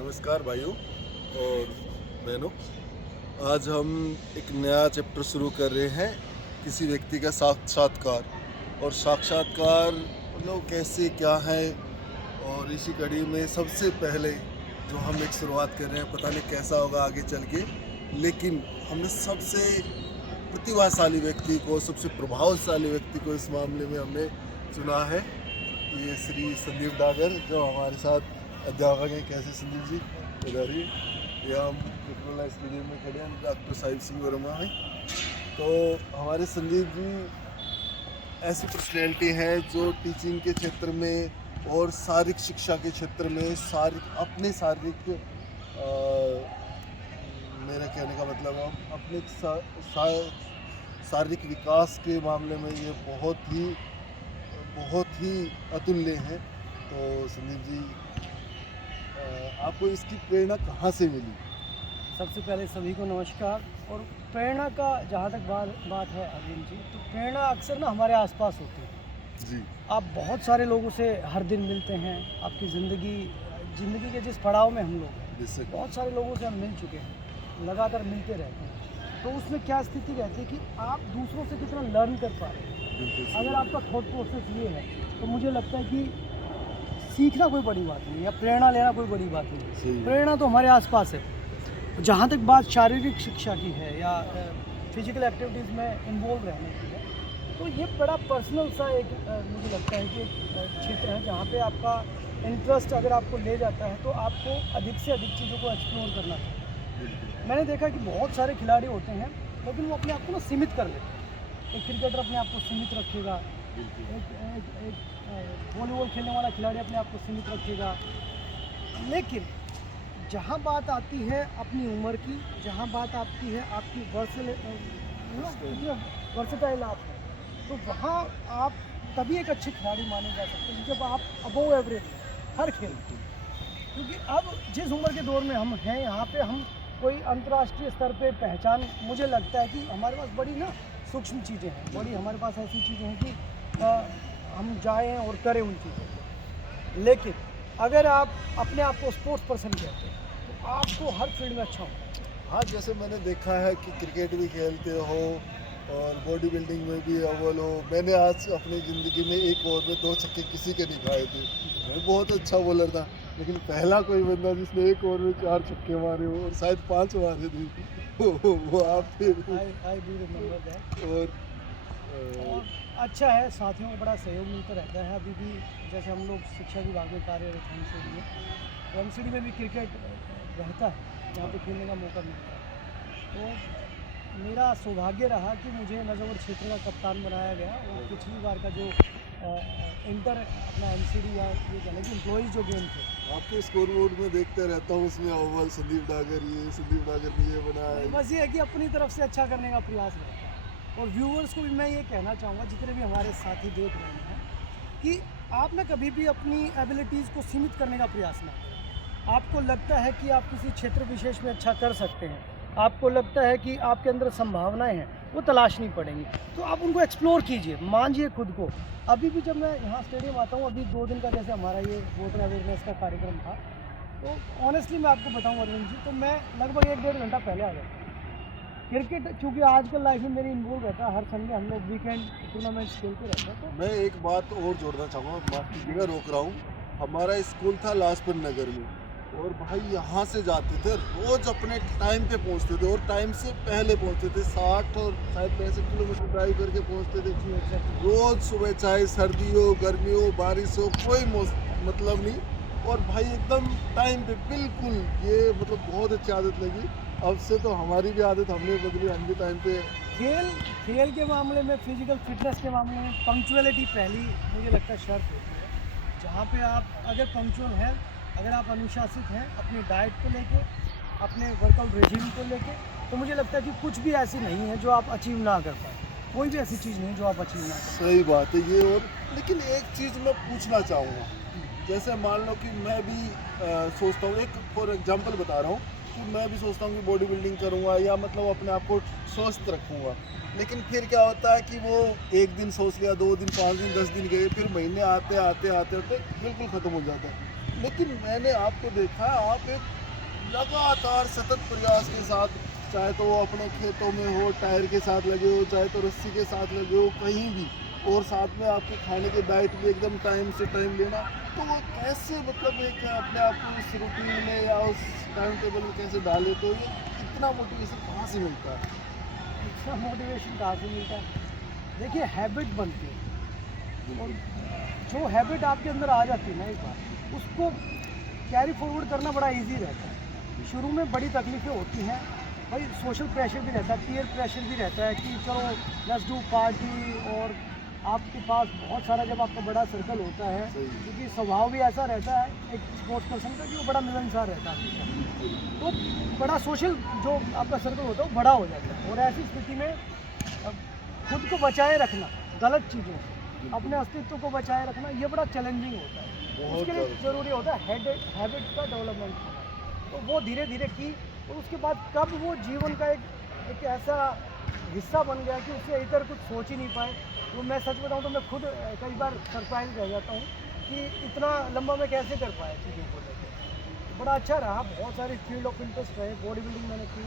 नमस्कार भाइयों और बहनों। आज हम एक नया चैप्टर शुरू कर रहे हैं, किसी व्यक्ति का साक्षात्कार। और साक्षात्कार मतलब कैसे क्या है, और इसी कड़ी में सबसे पहले जो हम एक शुरुआत कर रहे हैं, पता नहीं कैसा होगा आगे चल के, लेकिन हमने सबसे प्रतिभाशाली व्यक्ति को, सबसे प्रभावशाली व्यक्ति को इस मामले में हमने चुना है। ये श्री संदीप डागर जो हमारे साथ अध्यापक हैं। कैसे संदीप जी? इधर ही ये हम पिपरोला स्टेडियम में खड़े हैं, डॉक्टर साहिब सिंह वर्मा में। तो हमारे संदीप जी ऐसी पर्सनैलिटी है जो टीचिंग के क्षेत्र में और शारीरिक शिक्षा के क्षेत्र में अपने मेरा कहने का मतलब हम अपने शारीरिक विकास के मामले में ये बहुत ही अतुल्य हैं। तो संदीप जी, आपको इसकी प्रेरणा कहाँ से मिली? सबसे पहले सभी को नमस्कार। और प्रेरणा का जहाँ तक बात है अरविंद जी, तो प्रेरणा अक्सर ना हमारे आसपास होती है जी। आप बहुत सारे लोगों से हर दिन मिलते हैं। आपकी ज़िंदगी के जिस पड़ाव में हम लोग हैं, बहुत सारे लोगों से हम मिल चुके हैं, लगातार मिलते रहते हैं। तो उसमें क्या स्थिति रहती है कि आप दूसरों से कितना लर्न कर पा रहे हैं। अगर आपका थॉट प्रोसेस ये है तो मुझे लगता है कि सीखना कोई बड़ी बात नहीं, या प्रेरणा लेना कोई बड़ी बात नहीं। प्रेरणा तो हमारे आसपास है। जहाँ तक बात शारीरिक शिक्षा की है या फिजिकल एक्टिविटीज़ में इन्वॉल्व रहने की है, तो ये बड़ा पर्सनल सा एक मुझे लगता है कि एक क्षेत्र है जहाँ पे आपका इंटरेस्ट अगर आपको ले जाता है तो आपको अधिक से अधिक चीज़ों को एक्सप्लोर करना चाहिए। मैंने देखा कि बहुत सारे खिलाड़ी होते हैं लेकिन वो अपने आप को ना सीमित कर लेते हैं। एक क्रिकेटर अपने आप को सीमित रखेगा, एक वॉलीबॉल खेलने वाला खिलाड़ी अपने आप को सीमित रखेगा। लेकिन जहाँ बात आती है अपनी उम्र की, जहाँ बात आती है आपकी वर्सेटाइल आप हैं, तो वहाँ आप तभी एक अच्छे खिलाड़ी माने जा सकते हैं जब आप अबोव एवरेज हर खेल में। क्योंकि अब जिस उम्र के दौर में हम हैं, यहाँ पे हम कोई अंतर्राष्ट्रीय स्तर पे पहचान, मुझे लगता है कि हमारे पास बड़ी ना सूक्ष्म चीज़ें हैं, बड़ी हमारे पास ऐसी चीज़ें हैं कि हम जाएं और करें उन चीज़ों को। लेकिन अगर आप अपने आप को स्पोर्ट्स पर्सन कहते हैं तो आपको हर फील्ड में अच्छा होगा। हाँ, जैसे मैंने देखा है कि क्रिकेट भी खेलते हो और बॉडी बिल्डिंग में भी अव्वल हो। मैंने आज अपनी ज़िंदगी में एक ओवर में 2 छक्के किसी के नहीं खाए थे। मैं बहुत अच्छा बॉलर था, लेकिन पहला कोई बंदा जिसने एक ओवर में 4 छक्के मारे हो और शायद 5 मारे थे वो आप थे। I do remember that. और अच्छा है, साथियों का बड़ा सहयोग मिलता रहता है। अभी भी जैसे हम लोग शिक्षा विभाग में कार्यरत हैं एमसीडी में, तो एमसीडी में भी क्रिकेट रहता है, जहाँ पे खेलने का मौका मिलता है। तो मेरा सौभाग्य रहा कि मुझे नजवर क्षेत्र का कप्तान बनाया गया। और पिछली बार का जो इंटर अपना एमसीडी या ये कहना कि एम्प्लॉइज जो गेम थे, आपके स्कोर बोर्ड में देखते रहता हूँ, उसमें अव्वल संदीप डागर ने ये बनाया है। बस ये है कि अपनी तरफ से अच्छा करने का प्रयास रहता है। और व्यूअर्स को भी मैं ये कहना चाहूँगा, जितने भी हमारे साथी देख रहे हैं, कि आप ना कभी भी अपनी एबिलिटीज़ को सीमित करने का प्रयास ना करें। आपको लगता है कि आप किसी क्षेत्र विशेष में अच्छा कर सकते हैं, आपको लगता है कि आपके अंदर संभावनाएं हैं, वो तलाशनी पड़ेंगी, तो आप उनको एक्सप्लोर कीजिए, मांझिए खुद को। अभी भी जब मैं यहाँ स्टेडियम आता हूँ, अभी 2 दिन का जैसे हमारा ये वोटर अवेयरनेस का कार्यक्रम था, तो ऑनेस्टली मैं आपको बताऊँ अरविंद जी, तो मैं लगभग 1-1.5 घंटा पहले आ गया। क्रिकेट चूँकि आजकल लाइफ में मेरी इन्वॉल्व रहता है, हर संडे हम लोग वीकेंड टूर्नामेंट्स खेलते रहते हैं। तो मैं एक बात और जोड़ना चाहूँगा, माफ कीजिएगा रोक रहा हूँ। हमारा स्कूल था लाजपत नगर में, और भाई यहाँ से जाते थे, रोज़ अपने टाइम पे पहुँचते थे और टाइम से पहले पहुँचते थे। 60 और शायद 65 किलोमीटर ड्राइव करके पहुँचते थे रोज़ सुबह, चाहे सर्दी हो, गर्मी हो, बारिश हो, कोई मतलब नहीं। और भाई एकदम टाइम पे बिल्कुल, ये मतलब बहुत अच्छी आदत लगी। अब से तो हमारी भी आदत हमने बदली, हम भी टाइम पे। खेल के मामले में, फिजिकल फिटनेस के मामले में पंक्चुअलिटी पहली मुझे लगता है शर्त होती है। जहाँ पे आप अगर पंक्चुअल हैं, अगर आप अनुशासित हैं अपनी डाइट को लेके, अपने वर्कआउट रेजिम को लेके, तो मुझे लगता है कि कुछ भी ऐसी नहीं है जो आप अचीव ना कर पाए। कोई भी ऐसी चीज़ नहीं जो आप अचीव ना कर। सही बात है ये। और लेकिन एक चीज़ मैं पूछना चाहूँगा, जैसे मान लो कि मैं भी सोचता हूँ, एक फॉर एग्जांपल बता रहा हूँ कि मैं भी सोचता हूँ कि बॉडी बिल्डिंग करूँगा या मतलब अपने आप को स्वस्थ रखूँगा, लेकिन फिर क्या होता है कि वो एक दिन सोच लिया, 2 दिन, 5 दिन, 10 दिन गए, फिर महीने आते बिल्कुल ख़त्म हो जाता है। लेकिन मैंने आपको देखा है, आप एक लगातार सतत प्रयास के साथ, चाहे तो वो अपने खेतों में हो, टायर के साथ लगे हो, चाहे तो रस्सी के साथ लगे हो, कहीं भी, और साथ में आपके खाने के डाइट भी एकदम टाइम से टाइम लेना, तो वो कैसे मतलब एक अपने आप को उस रूटीन में या उस टाइम टेबल में कैसे डाले, तो ये इतना मोटिवेशन कहाँ से मिलता है? इतना मोटिवेशन कहाँ से मिलता है? देखिए, हैबिट बनती है, और जो हैबिट आपके अंदर आ जाती है ना एक बार, उसको कैरी फॉरवर्ड करना बड़ा इजी रहता है। शुरू में बड़ी तकलीफ़ें होती हैं भाई, सोशल प्रेशर भी रहता है, पीयर प्रेशर भी रहता है कि चलो लेट्स डू पार्टी, और आपके पास बहुत सारा, जब आपका बड़ा सर्कल होता है, क्योंकि स्वभाव भी ऐसा रहता है एक स्पोर्ट्स पर्सन का कि वो बड़ा मिलनसार रहता है, तो बड़ा सोशल जो आपका सर्कल होता है वो बड़ा हो जाता है, और ऐसी स्थिति में खुद को बचाए रखना गलत चीज़ों से, अपने अस्तित्व को बचाए रखना, ये बड़ा चैलेंजिंग होता है। उसके लिए ज़रूरी होता है हैबिट का डेवलपमेंट, तो वो धीरे धीरे की, और उसके बाद कब वो जीवन का एक ऐसा हिस्सा बन गया कि उससे इधर कुछ सोच ही नहीं पाए। तो मैं सच बताऊं तो मैं खुद कई बार सरप्राइज रह जाता हूँ कि इतना लंबा मैं कैसे कर पाया चीज़ों को लेकर। बड़ा अच्छा रहा, बहुत सारी फील्ड ऑफ इंटरेस्ट रहे, बॉडी बिल्डिंग मैंने की,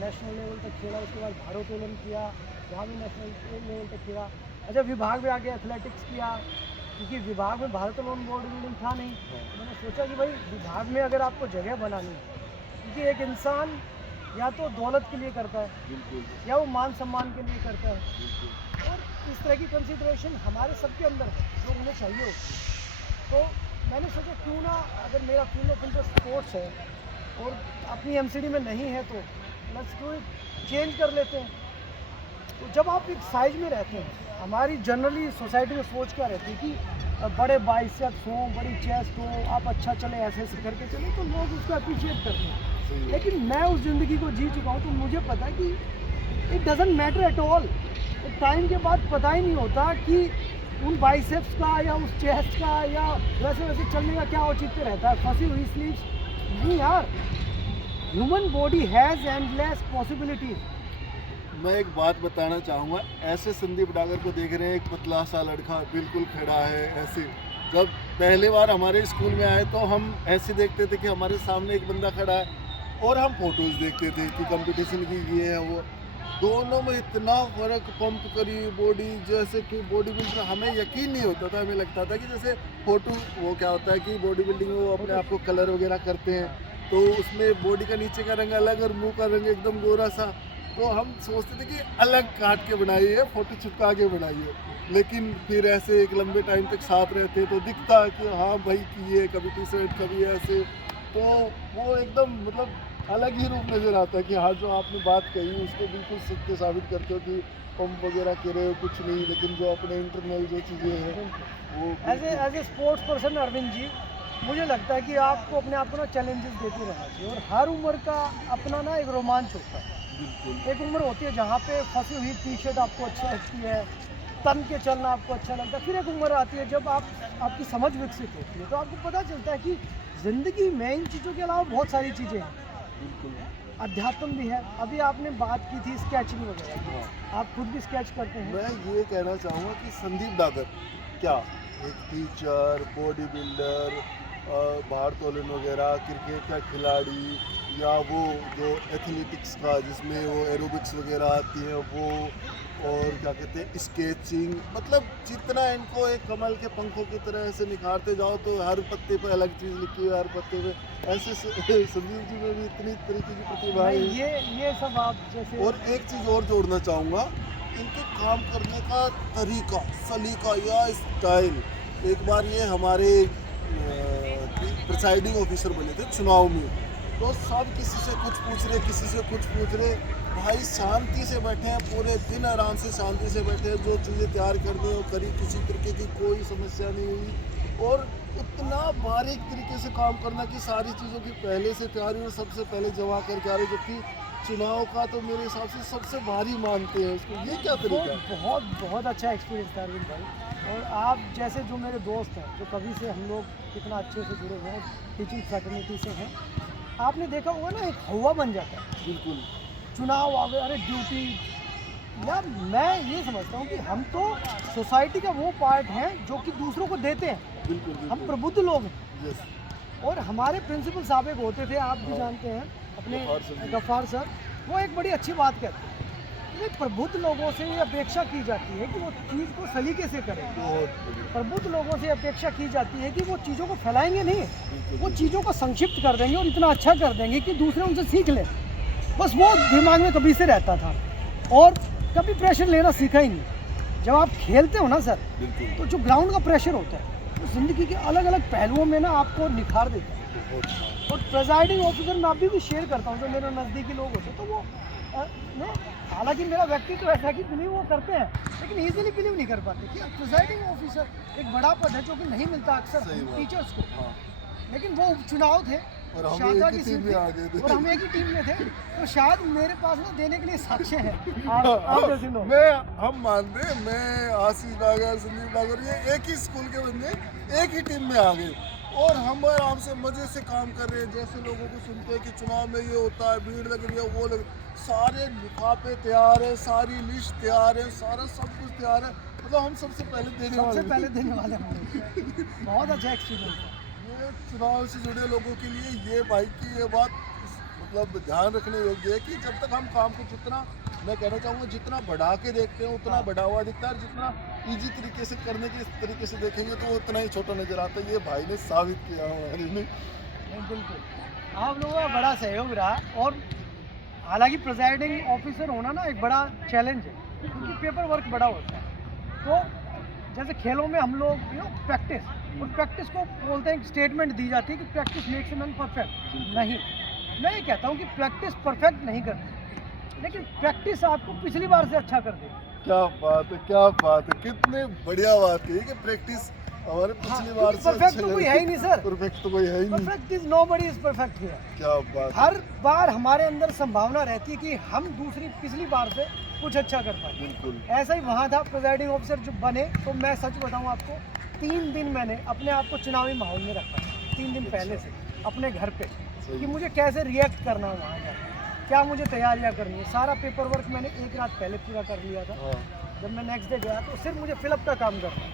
नेशनल लेवल तक खेला, उसके बाद भारोत्तोलन किया, वहाँ भी नेशनल लेवल तक खेला। अच्छा, विभाग में आके एथलेटिक्स किया, क्योंकि विभाग में भारोत्तोलन बॉडी बिल्डिंग था नहीं, तो मैंने सोचा कि भाई विभाग में अगर आपको जगह बनानी है, क्योंकि एक इंसान या तो दौलत के लिए करता है, या वो मान सम्मान के लिए करता है, और इस तरह की कंसिडरेशन हमारे सबके अंदर है जो उन्हें चाहिए होती है। तो मैंने सोचा क्यों ना, अगर मेरा फील्ड ऑफ इंटरेस्ट स्पोर्ट्स है और अपनी एमसीडी में नहीं है, तो लेट्स डू इट, चेंज कर लेते हैं। तो जब आप एक साइज में रहते हैं, हमारी जनरली सोसाइटी में सोच क्या रहती है कि बड़े बाइसेप्स हों, बड़ी चेस्ट हो, आप अच्छा चले, ऐसे ऐसे करके चले, तो लोग उसको अप्रिशिएट करते हैं। लेकिन मैं उस ज़िंदगी को जी चुका हूँ, तो मुझे पता है कि it doesn't matter at all. Time के बाद पता ही नहीं होता कि उन बाइसेप्स का या उस चेस्ट का या वैसे वैसे चलने का क्या औचित्य रहता है, फंसी हुई स्लीव्स नहीं यार। Human body has endless possibilities. मैं एक बात बताना चाहूँगा, ऐसे संदीप डागर को देख रहे हैं, एक पतला सा लड़का बिल्कुल खड़ा है ऐसे। जब पहली बार हमारे स्कूल में आए तो हम ऐसे देखते थे कि हमारे सामने एक बंदा खड़ा है, और हम फोटोज़ देखते थे कि कंपटीशन की ये है वो, दोनों में इतना फ़र्क, पंप करी बॉडी, जैसे कि बॉडी बिल्डर, हमें यकीन नहीं होता था, हमें लगता था कि जैसे फोटो, वो क्या होता है कि बॉडी बिल्डिंग में वो अपने आप को कलर वगैरह करते हैं, तो उसमें बॉडी का नीचे का रंग अलग और मुंह का रंग एकदम गोरा सा, तो हम सोचते थे कि अलग काट के बनाई है, फ़ोटो चिपका के बनाई है। लेकिन फिर ऐसे एक लंबे टाइम तक साथ रहते तो दिखता है कि हाँ भाई कि ये कभी टी शर्ट कभी ऐसे, तो वो एकदम मतलब अलग ही रूप नज़र आता है कि हाँ, जो आपने बात कही उसको बिल्कुल सत्य साबित करते हो कि पंप वगैरह के रहे हो कुछ नहीं, लेकिन जो अपने इंटरनल जो चीज़ें हैं वो as a sports person Arvind ji, मुझे लगता है कि आपको अपने आप को ना चैलेंजेस देते रहना चाहिए, और हर उम्र का अपना ना एक रोमांच होता है। बिल्कुल। एक उम्र होती है जहाँ पे फंसी हुई टी शर्ट आपको अच्छी लगती है, तन के चलना आपको अच्छा लगता है। फिर एक उम्र आती है जब आपकी समझ विकसित होती है, तो आपको पता चलता है कि ज़िंदगी में इन चीज़ों के अलावा बहुत सारी चीज़ें हैं, बिल्कुल अध्यात्म भी है। अभी आपने बात की थी स्केचिंग वगैरह की, आप खुद भी स्केच करते हैं। मैं ये कहना चाहूँगा कि संदीप डागर क्या एक टीचर, बॉडी बिल्डर, भारोत्तोलन वगैरह, क्रिकेट का खिलाड़ी, या वो जो एथलेटिक्स का जिसमें वो एरोबिक्स वगैरह आती है वो, और क्या कहते हैं स्केचिंग, मतलब जितना इनको एक कमल के पंखों की तरह ऐसे निखारते जाओ तो हर पत्ते पे अलग चीज़ लिखी है, हर पत्ते पे ऐसे संदीप जी में भी इतनी तरीके की प्रतिभा है। ये सब आप जैसे, और एक चीज़ और जोड़ना चाहूँगा, इनके काम करने का तरीका, सलीका या स्टाइल। एक बार ये हमारे प्रिसाइडिंग ऑफिसर बने थे चुनाव में, तो सब किसी से कुछ पूछ रहे, किसी से कुछ पूछ रहे, भाई शांति से बैठे हैं, पूरे दिन आराम से शांति से बैठे हैं, जो चीज़ें तैयार करनी हो करी, किसी तरीके की कोई समस्या नहीं हुई, और इतना बारीक तरीके से काम करना कि सारी चीज़ों की पहले से तैयारी और सबसे पहले जमा करके आ रहे, जबकि चुनाव का तो मेरे हिसाब से सबसे भारी मानते हैं उसको। ये क्या तरीका है? बहुत अच्छा एक्सपीरियंस था अरविंद भाई। और आप जैसे जो मेरे दोस्त हैं, जो कभी से हम लोग कितना अच्छे से जुड़े हुए हैं, टीचिंग फ्रेटर्निटी से हैं, आपने देखा होगा ना, एक हवा बन जाता है। बिल्कुल। चुनाव आ गए, अरे ड्यूटी, या मैं ये समझता हूँ कि हम तो सोसाइटी का वो पार्ट हैं जो कि दूसरों को देते हैं। बिल्कुल, बिल्कुल। हम प्रबुद्ध लोग हैं, यस। और हमारे प्रिंसिपल साहब एक होते थे, आप भी जानते हैं, अपने गफ्फार सर, वो एक बड़ी अच्छी बात कहते हैं कि प्रबुद्ध लोगों से ये अपेक्षा की जाती है कि वो चीज़ को सलीके से करें। प्रबुद्ध लोगों से अपेक्षा की जाती है कि वो चीज़ों को फैलाएंगे नहीं, वो चीज़ों को संक्षिप्त कर देंगे और इतना अच्छा कर देंगे कि दूसरे उनसे सीख लें। बस वो दिमाग में कभी से रहता था और कभी प्रेशर लेना सीखा ही नहीं। जब आप खेलते हो ना सर, तो जो ग्राउंड का प्रेशर होता है तो ज़िंदगी के अलग अलग पहलुओं में ना आपको निखार देता है। और प्रेजाइडिंग ऑफिसर मैं अभी भी शेयर करता हूँ, जो मेरे नज़दीकी लोग होते हैं, तो वो हालांकि मेरा व्यक्तित्व ऐसा है कि बिलीव वो करते हैं, लेकिन ईजिली बिलीव नहीं कर पाते कि प्रेजाइडिंग ऑफिसर एक बड़ा पद है जो कि नहीं मिलता अक्सर टीचर्स को। लेकिन वो उपचुनाव थे और हम एक ही टीम में आ गए थे, और हम एक ही टीम में थे, तो शायद मेरे पास ना देने के लिए साक्ष्य है। आप जैसे लोग, हम मानते हैं, मैं आशीष डागर, संदीप डागर, ये एक ही स्कूल के बंदे एक ही टीम में आ गए और हम आराम से मजे से काम कर रहे हैं। जैसे लोगों को सुनते हैं कि चुनाव में ये होता है, भीड़ लग रही है, वो लग, सारे लिफाफे तैयार है, सारी लिस्ट तैयार है, सारा सब कुछ तैयार है। मतलब हम सबसे पहले देने वाले हैं। बहुत अच्छा एक्सपीरियंस है ये चुनाव से जुड़े लोगों के लिए। ये भाई की ये बात मतलब ध्यान रखने योग्य है कि जब तक हम काम को जितना, मैं कहना चाहूँगा, जितना बढ़ा के देखते हैं उतना बढ़ा हुआ दिखता है, जितना इजी तरीके से करने के तरीके से देखेंगे तो वो उतना ही छोटा नजर आता है। ये भाई ने साबित किया हमारे ने। बिल्कुल, आप लोगों का बड़ा सहयोग रहा। और हालांकि प्रेजाइडिंग ऑफिसर होना ना एक बड़ा चैलेंज है, क्योंकि पेपर वर्क बड़ा होता है। तो जैसे खेलों में हम लोग प्रैक्टिस, और प्रैक्टिस को बोलते हैं, स्टेटमेंट दी जाती है कि practice makes a man perfect. नहीं, मैं ये कहता हूँ कि प्रैक्टिस परफेक्ट नहीं करती, लेकिन प्रैक्टिस आपको पिछली बार से अच्छा कर देगी। क्या बात है, क्या बात है, कितने बढ़िया बात है कि प्रैक्टिस हमारे पिछली बार से परफेक्ट तो कोई है ही नहीं सर, परफेक्ट तो कोई है ही नहीं। Perfect is nobody is perfect here. क्या बात, हर बार हमारे अंदर संभावना रहती है कि हम पिछली बार से कुछ अच्छा कर पाए। बिल्कुल ऐसा ही वहाँ था। प्रेजाइडिंग ऑफिसर जब बने तो मैं सच बताऊँ आपको, 3 दिन मैंने अपने आप को चुनावी माहौल में रखा, 3 दिन पहले से अपने घर पे, कि मुझे कैसे रिएक्ट करना है वहाँ जाकर, क्या मुझे तैयारियाँ करनी है। सारा पेपर वर्क मैंने एक रात पहले पूरा कर लिया था। जब मैं नेक्स्ट डे गया तो सिर्फ मुझे फिलअप का काम करना।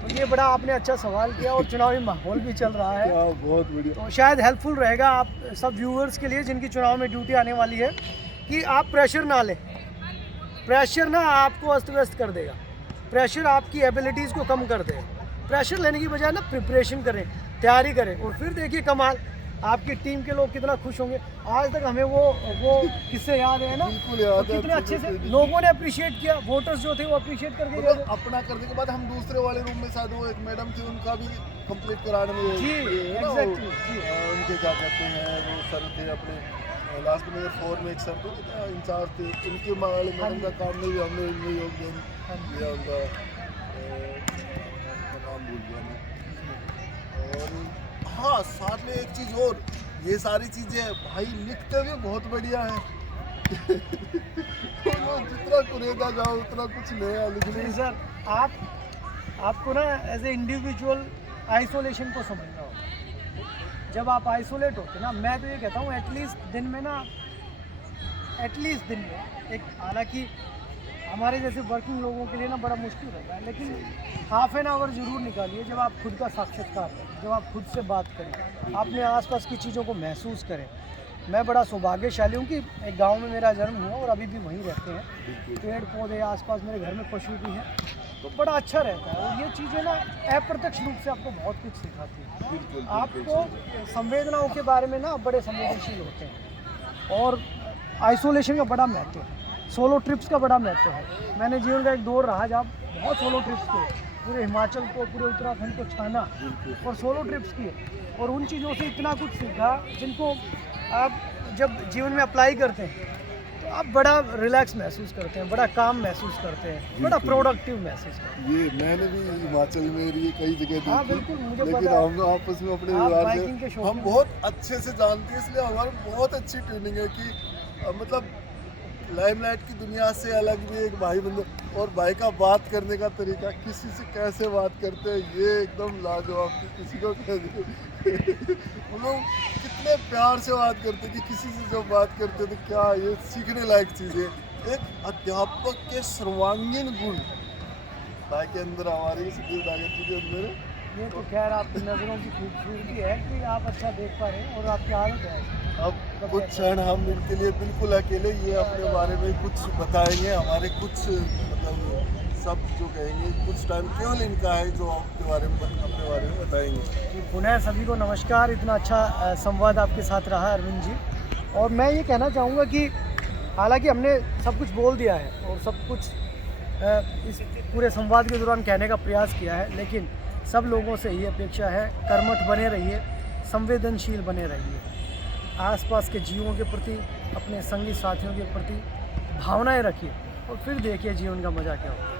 तो ये बड़ा आपने अच्छा सवाल किया, और चुनावी माहौल भी चल रहा है, बहुत बढ़िया। तो शायद हेल्पफुल रहेगा आप सब व्यूअर्स के लिए जिनकी चुनाव में ड्यूटी आने वाली है, कि आप प्रेशर ना लें। प्रेशर ना आपको अस्त व्यस्त कर देगा, प्रेशर आपकी एबिलिटीज़ को कम कर देगा। प्रेशर लेने की बजाय ना प्रिपरेशन करें, तैयारी करें, और फिर देखिए कमाल, आपकी टीम के लोग कितना खुश होंगे। आज तक हमें वो किस्से याद है ना, तो कितने अच्छे से लोगों ने अप्रिशिएट किया, वोटर्स जो थे वो अप्रिशिएट करके गए। अपना करने के बाद हम दूसरे वाले रूम में शायद वो एक मैडम थी, उनका भी कंप्लीट कराने में जी एग्जैक्टली, उनके क्या कहते हैं वो सर थे अपने लास्ट में 4 में एक सर थे इंचार्ज थे, उनके वाले मैडम का काम में भी हमने इनमें योगदान दिया। उनका नाम भूल गया मैं। और हाँ, साथ में एक चीज़ और, ये सारी चीज़ें भाई लिखते हुए बहुत बढ़िया है। जितना कुरेदा जाओ उतना कुछ नया लिखने। सर आपको ना एज ए इंडिविजुअल आइसोलेशन को समझना होगा। जब आप आइसोलेट होते ना, मैं तो ये कहता हूँ एटलीस्ट दिन में एक, हालांकि हमारे जैसे वर्किंग लोगों के लिए ना बड़ा मुश्किल रहता है, लेकिन हाफ एन आवर ज़रूर निकालिए जब आप खुद का साक्षात्कार करें, जब आप खुद से बात करें, अपने आसपास की चीज़ों को महसूस करें। मैं बड़ा सौभाग्यशाली हूँ कि एक गांव में मेरा जन्म हुआ और अभी भी वहीं रहते हैं। पेड़ पौधे आसपास, मेरे घर में पशु भी हैं, तो बड़ा अच्छा रहता है। और ये चीज़ें ना अप्रत्यक्ष रूप से आपको बहुत कुछ सिखाती हैं। आपको संवेदनाओं के बारे में ना बड़े संवेदनशील होते हैं, और आइसोलेशन का बड़ा महत्व है, सोलो ट्रिप्स का बड़ा महत्व है। मैंने जीवन का एक दौर रहा जब बहुत सोलो ट्रिप्स किए, पूरे हिमाचल को, पूरे उत्तराखंड को छाना और सोलो ट्रिप्स किए, और उन चीज़ों से इतना कुछ सीखा जिनको आप जब जीवन में अप्लाई करते हैं तो आप बड़ा रिलैक्स महसूस करते हैं, बड़ा काम महसूस करते हैं, बड़ा प्रोडक्टिव महसूस करते हैं। ये मैंने भी हिमाचल में ये कई जगह देखी। हाँ बिल्कुल, मुझे लेकिन पता हम आपस में अपने व्यवहार से हम बहुत अच्छे से जानते हैं, इसलिए हमारी बहुत अच्छी ट्रेनिंग है कि मतलब लाइमलाइट की दुनिया से अलग भी एक भाई बंदे, और भाई का बात करने का तरीका, किसी से कैसे बात करते हैं ये एकदम लाजवाब। किसी को वो लोग कितने प्यार से बात करते हैं कि किसी से जब बात करते हैं तो क्या ये सीखने लायक चीज़ें। एक अध्यापक के सर्वांगीण गुण भाई के अंदर, हमारे संदीप डागर जी के अंदर ये तो खैर आपकी नज़रों की खूबसूरती है कि आप अच्छा देख पा रहे हैं और आपकी आदत है। अब कुछ क्षण हम इनके लिए बिल्कुल अकेले, ये अपने बारे में कुछ बताएंगे, हमारे कुछ मतलब सब जो कहेंगे कुछ टाइम केवल इनका है जो आपके बारे में अपने बारे में बताएंगे। तो पुनः सभी को नमस्कार। इतना अच्छा संवाद आपके साथ रहा अरविंद जी। और मैं ये कहना चाहूँगा कि हालांकि हमने सब कुछ बोल दिया है और सब कुछ इस पूरे संवाद के दौरान कहने का प्रयास किया है, लेकिन सब लोगों से ये अपेक्षा है, कर्मठ बने रहिए, संवेदनशील बने रहिए, आसपास के जीवों के प्रति, अपने संगी साथियों के प्रति भावनाएं रखिए और फिर देखिए जीवन का मज़ा क्या होता है।